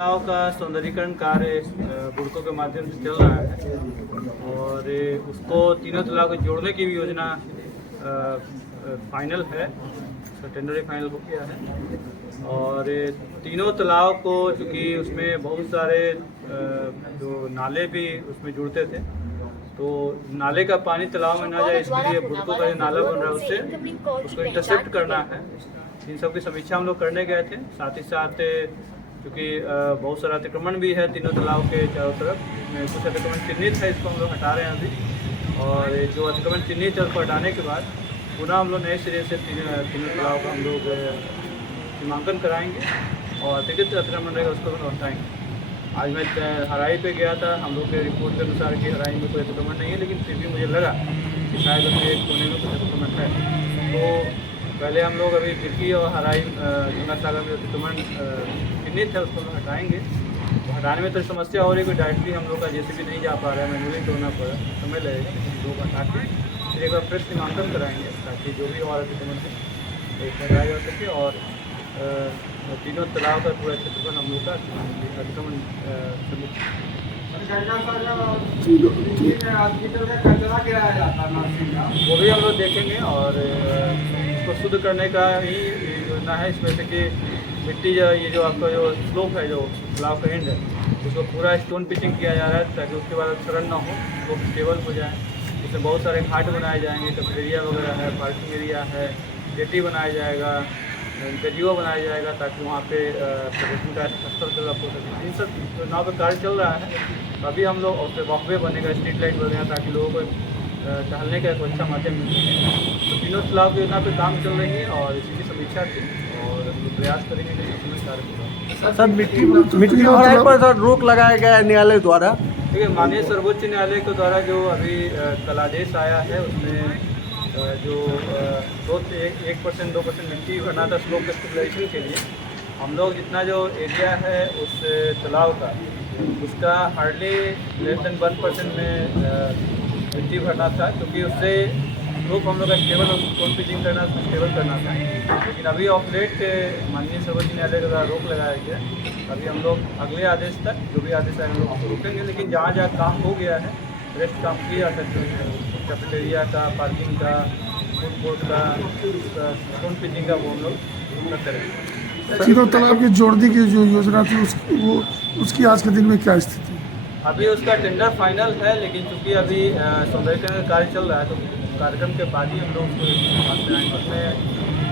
तालाब का सौंदर्यीकरण कार्य बुड़कों के माध्यम से चल रहा है और उसको तीनों तालाब को जोड़ने की भी योजना फाइनल है। उसका टेंडर ही फाइनल हो गया है और तीनों तालाब को, चूँकि उसमें बहुत सारे जो नाले भी उसमें जुड़ते थे, तो नाले का पानी तालाब में ना जाए इसके लिए बुड़कों का जो नाला बन रहा है उससे उसको इंटरसेप्ट करना है। इन सब की समीक्षा हम लोग करने गए थे। साथ ही साथ क्योंकि बहुत सारा अतिक्रमण भी है तीनों तालाब के चारों तरफ, कुछ अतिक्रमण चिन्हित है, इसको हम लोग हटा रहे हैं अभी। और जो अतिक्रमण चिन्हित है उसको हटाने के बाद पुनः हम लोग नए सिरे से तीनों तालाब का हम लोग सीमांकन कराएंगे और अतिरिक्त अतिक्रमण रहेगा उसको हम हटाएंगे। आज मैं हराई पे गया था, हम लोग के रिपोर्ट के अनुसार कि हराई में कोई अतिक्रमण नहीं है, लेकिन फिर भी मुझे लगा कि शायद उसके एक कोने में कुछ अतिक्रमण है। तो पहले हम लोग अभी खिड़की और हराई गंगा सागर में अतिक्रमण चिन्हित है उसको हटाएंगे। तो हटाने में तो समस्या हो रही है, कोई डायरेक्टली हम लोग का जेसीबी नहीं जा पा रहा है, मैनुअली तोड़ना पड़ा, समय लगेगा। लोग हटा के फिर एक बार फिर सीमांकन कराएंगे ताकि जो भी और अतिक्रमण है एक लगाया जा सके और तीनों तालाब का पूरा क्षेत्रफल हम लोग का अतिक्रमण वो भी हम लोग देखेंगे और उसको शुद्ध करने का ही योजना है। इसमें से कि मिट्टी ये जो आपका जो स्लोप है, जो तालाब का एंड है, उसको पूरा स्टोन पिचिंग किया जा रहा है ताकि उसके बाद शरण ना हो, वो स्टेबल हो जाए। उसमें बहुत सारे घाट बनाए जाएंगे, कैफेटेरिया वगैरह है, पार्किंग एरिया है, जेटी बनाया जाएगा, गजियो बनाया जाएगा ताकि वहाँ पे पर्यटन का स्थल डेवलप हो सके। इन सब नाव पर कार्य चल रहा है। अभी हम लोग और वॉकवे बनेगा, स्ट्रीट लाइट वगैरह, ताकि लोगों को टहलने का एक अच्छा माध्यम मिल सके। तो तीनों तालाब की योजना पर काम चल रही है और इसी की समीक्षा थी और हम लोग प्रयास करेंगे कि इसमें कार्य पूरा। सर, मिट्टी भराई पर सर रोक लगाया गया है न्यायालय द्वारा। देखिए, माननीय सर्वोच्च न्यायालय के द्वारा जो अभी कल आदेश आया है उसमें जो 1% 2% मिट्टी भरना था स्लोप स्टेबलाइजेशन के लिए, हम लोग जितना जो एरिया है उस तालाब का उसका हार्डली लेस देन 1% में मिट्टी भरना था, क्योंकि उससे स्लोप हम लोग का स्टेबल स्टोन पिचिंग करना था, स्टेबल करना था। लेकिन अभी ऑफ लेट माननीय सर्वोच्च न्यायालय के द्वारा रोक लगाया गया। अभी हम लोग अगले आदेश तक जो भी आदेश आए हम लोग उसको रोकेंगे, लेकिन जहाँ जहाँ काम हो गया है रेस्ट काम किया जा सकते हैं। कैफेटेरिया का, पार्किंग का, फूड कोर्ट का, स्टोन पिचिंग का वो हम लोग करते रहेंगे। तीनों तालाब की जोड़ने की जो योजना थी उसकी आज के दिन में क्या स्थिति है? अभी उसका टेंडर फाइनल है, लेकिन चूँकि अभी सौंदर्यीकरण का कार्य चल रहा है तो कार्यक्रम के बाद ही हम लोग उसको बात कराएंगे। उसमें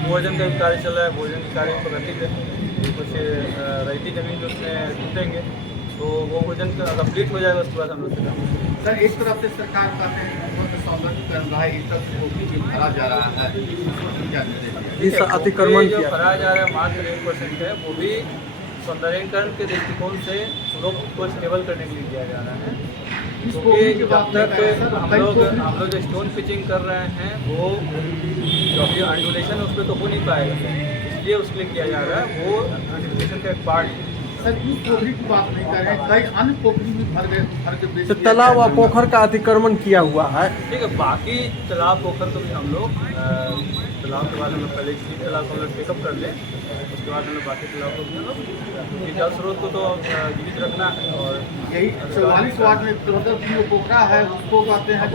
भोजन का भी कार्य चल रहा है, भोजन के कार्य प्रगति पे कुछ रैती जमीन जो उसमें टूटेंगे तो वो भोजन कंप्लीट हो जाएगा, उसके बाद हम लोग सर एक तरफ से सरकार कहते हैं सौंदर्यीकरण रहा है, एक तरफ से भरा जा रहा है, इस अतिक्रमण जो भरा जा रहा है मात्र 1% है, वो भी सौंदर्यीकरण के दृष्टिकोण से स्लोप को स्टेबल करने के लिए किया जा रहा है। क्योंकि जब तक हम लोग जो स्टोन पिचिंग कर रहे हैं वो जो अभी अंडुलेशन उस पर तो हो नहीं पाएगा, इसलिए उसके लिए किया जा रहा है। वो अंडुलेशन का एक पार्ट है। सर इस पोखरी की बात नहीं कर रहे हैं, कई अन्य पोखरी में भर के तालाब व पोखर का अतिक्रमण किया हुआ है। ठीक है, बाकी तालाब पोखर को भी हम लोग तालाब के बाद हम लोग पहले इसी तालाब को हम लोग टेकअप कर लें, उसके बाद हम लोग बाकी तालाब को भी हम लोग जल स्रोत को तो जीवित रखना है। और यही 44 वार्ड में 14 पोखरा है, उसको कहते हैं